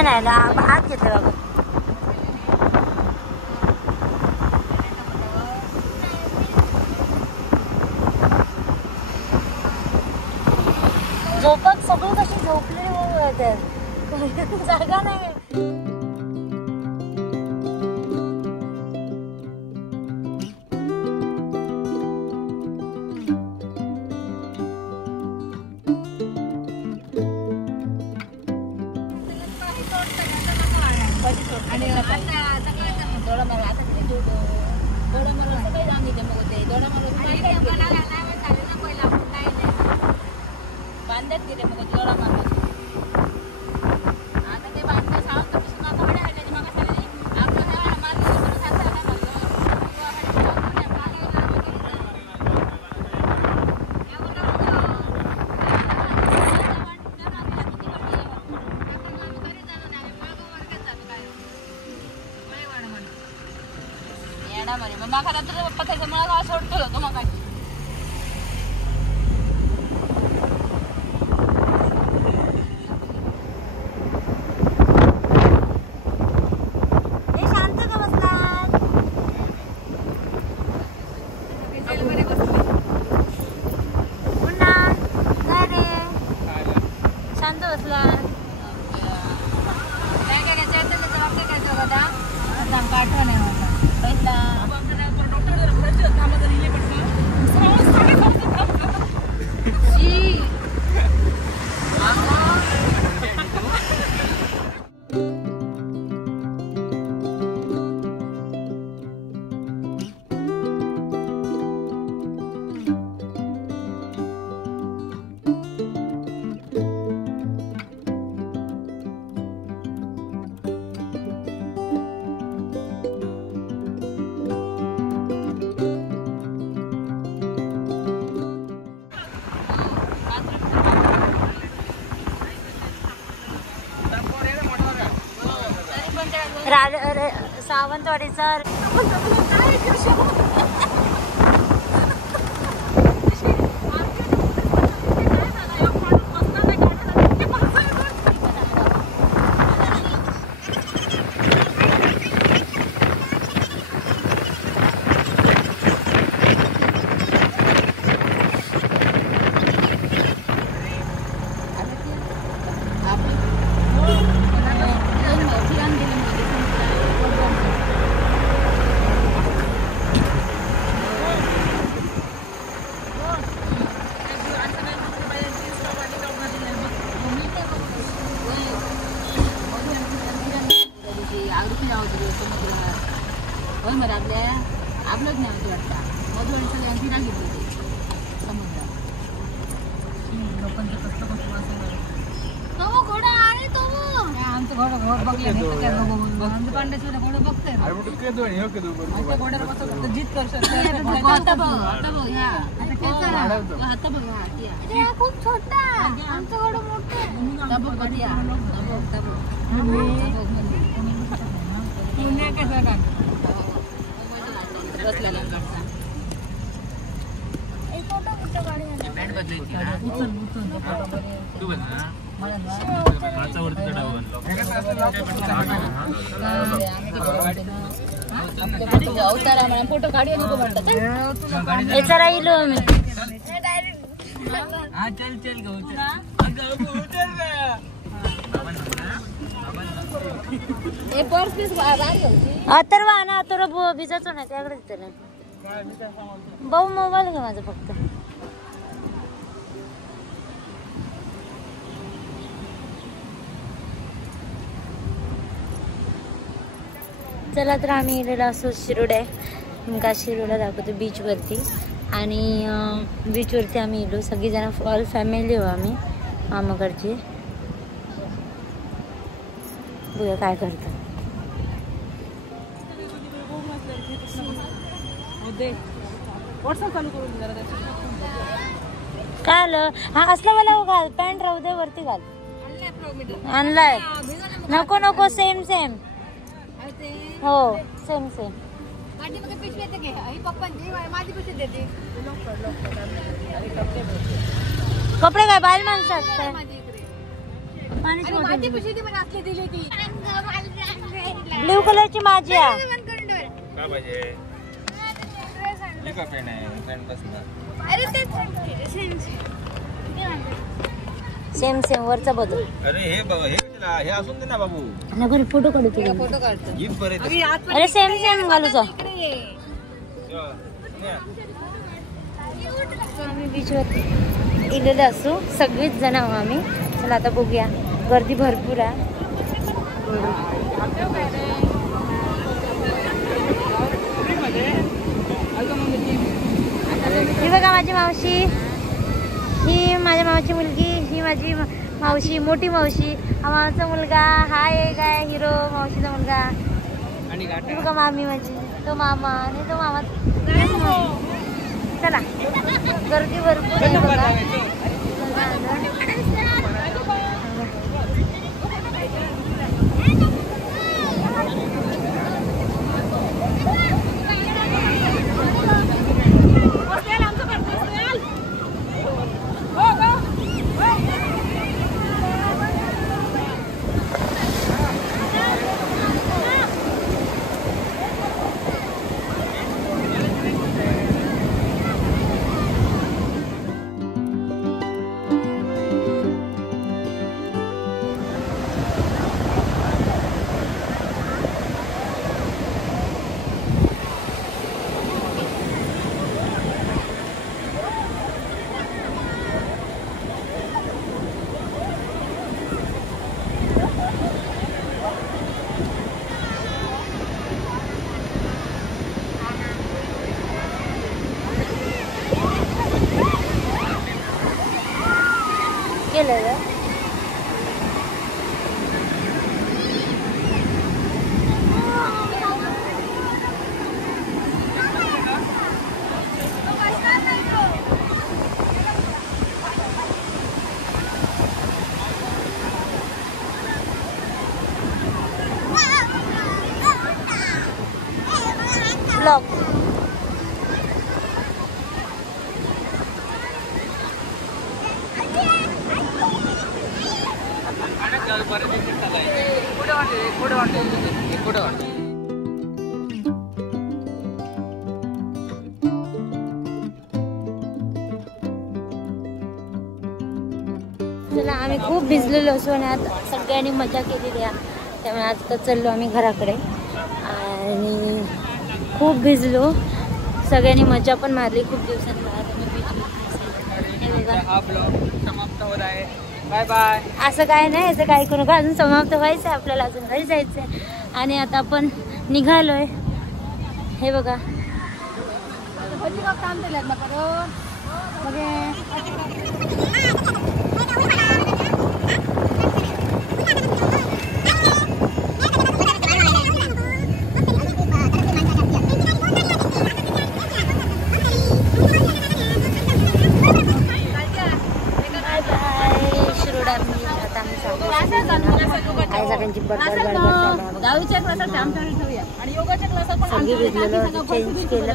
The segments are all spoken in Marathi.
नाही आत घेतलं बाबा. झोपत सगळं कशी झोपले जागा नाही. सावंतवाडीचा आपलंच नाही वाटतं मधुर सगळ्यांची नाही घेतली समुद्र लोकांचं कसलं कसं वाचलं तो घोडा आहे तो आमचं घोडं बघले आमचं पांड्याचं घोडं बघतोय घोड्यावर बसतो जीत करू शकतो आता बघ आता बघ खूप छोटा आमचं घोडं मोठं पुण्या कसं बसलेला अवतारा म्हणून फोटो काढू नको म्हणतात याचा राहिलो आम्ही अथर्व ना अथर्व भिजायचो ना त्याकडे भाऊ मोबाईल घे माझा फक्त चला तर आम्ही गेलेलो असो शिरोड आहे तुमका शिरोडला दाखवतो बीचवरती आणि बीचवरती आम्ही गेलो सगळीजण ऑल फॅमिली हो आम्ही मामाकडची बघूया काय करतो काय आलं हा असला मला घाल पॅन्ट राहू दे वरती घाल आणलाय नको नको सेम सेम हो सेम सेम कपडे काय बाहेर माणसात ब्ल्यू कलरची माझी सेम सेम वरचा बदल अरे हे बघ हे असून दे ना बाबू नगर फोटो काढू तुझा फोटो काढतो अरे सेम सेम घालूचा आम्ही बीचवरती गेलेलो असू सगळीच जण आहो आम्ही चला आता बघूया गर्दी भरपूर आहे ही बघा माझी मावशी ही माझ्या मावशी मुलगी ही माझी मावशी मोठी मावशी हा माझा मुलगा हा एक आहे हिरो मावशीचा मुलगा ही बघा मामी माझी तो मामा आणि तो मामा चला गर्दी भरपूर आहे बघा ब्लॉग चला आम्ही खूप भिजलेलो असो आणि आता सगळ्यांनी मजा केलेली आहे त्यामुळे आता चाललो आम्ही घराकडे आणि खूप भिजलो सगळ्यांनी मजा पण मारली खूप दिवसांबाद हा ब्लॉग समाप्त होत आहे बाय बाय असं काय नाही याचं काय करू का अजून समाप्त व्हायचं आहे आपल्याला अजून घरी जायचं आहे आणि आता आपण निघालोय हे बघा काम केलं सगळ्यांची बडबड दहावीच्या क्लासात ठेवूया आणि योगाच्या क्लास सगळी भिजलेलं चेंज केलं.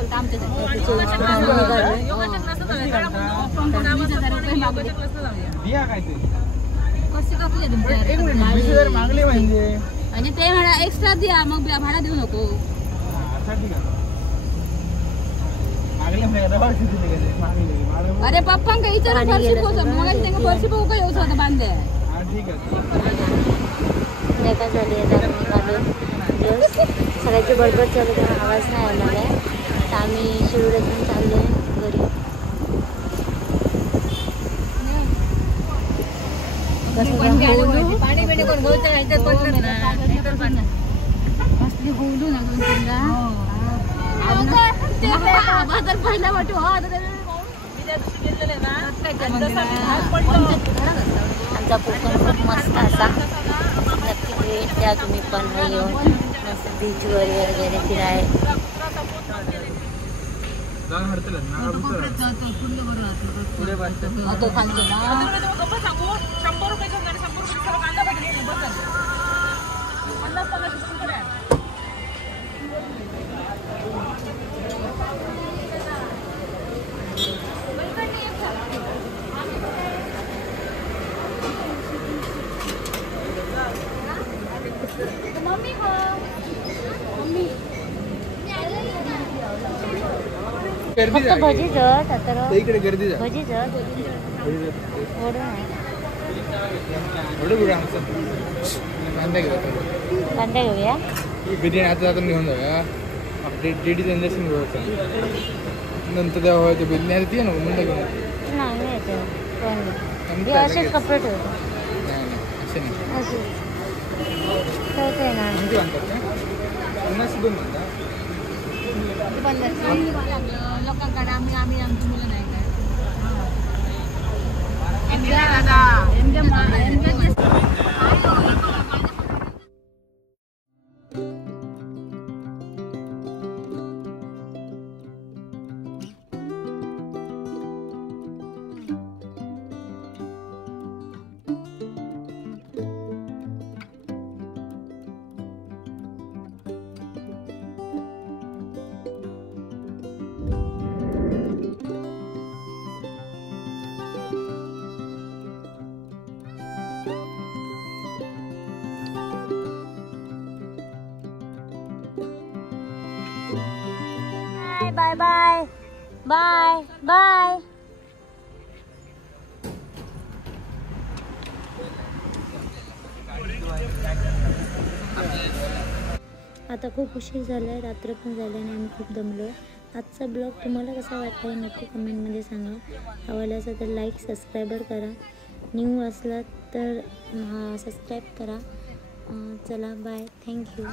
बिया काय ते कशी कसली तुमच्या एक मिनिट 20,000 मागले म्हणजे आणि ते म्हणा एक्स्ट्रा द्या मग भाडा देऊ नको. आता ठीक आहे मागले म्हणजे बाकी दिले मागले अरे पप्पा काही विचार वर्षी पोहोच मला त्यांना वर्षी पोहू का येऊच होतं बांधे. हा ठीक आहे काय झाली आता निघालो दिवस सगळ्याची बडबड चालू तेव्हा आवाज नाही आला आहे. तर आम्ही शिवरातून चाललो आहे घरी. पाणी बिणी करून घ्यायचं ह्याच्यात पडलं ना कसली बोलू ना बाजार पहिला वाटू आमचा कोकण खूप मस्त असा. नक्की भेट द्या तुम्ही पण येऊन मस्त बीचवर वगैरे फिराय. फक्त भजीच आता इकडे गर्दी भजीच कांदा घेऊया. बिर्याणी आता आता निघून जाऊया डेडीचं इंजेक्शन घेऊया नंतर तेव्हा ते बिर्याणी ती ना म्हणलं घेऊन नाही येते पण असेच कपडे ठेवतो. असे नाही असे ठेवते ना. लोकांकडे आम्ही आमची मुलं नाही बाय बाय बाय बाय. आता खूप उशीर झाला आहे. रात्र पण झाली आणि आम्ही खूप दमलो आहे. आजचा ब्लॉग तुम्हाला कसा वाटला आहे नक्की कमेंटमध्ये सांगा. आवडला असेल तर लाईक सबस्क्राईबर करा. न्यू असला तर सबस्क्राईब करा. चला बाय. थँक्यू.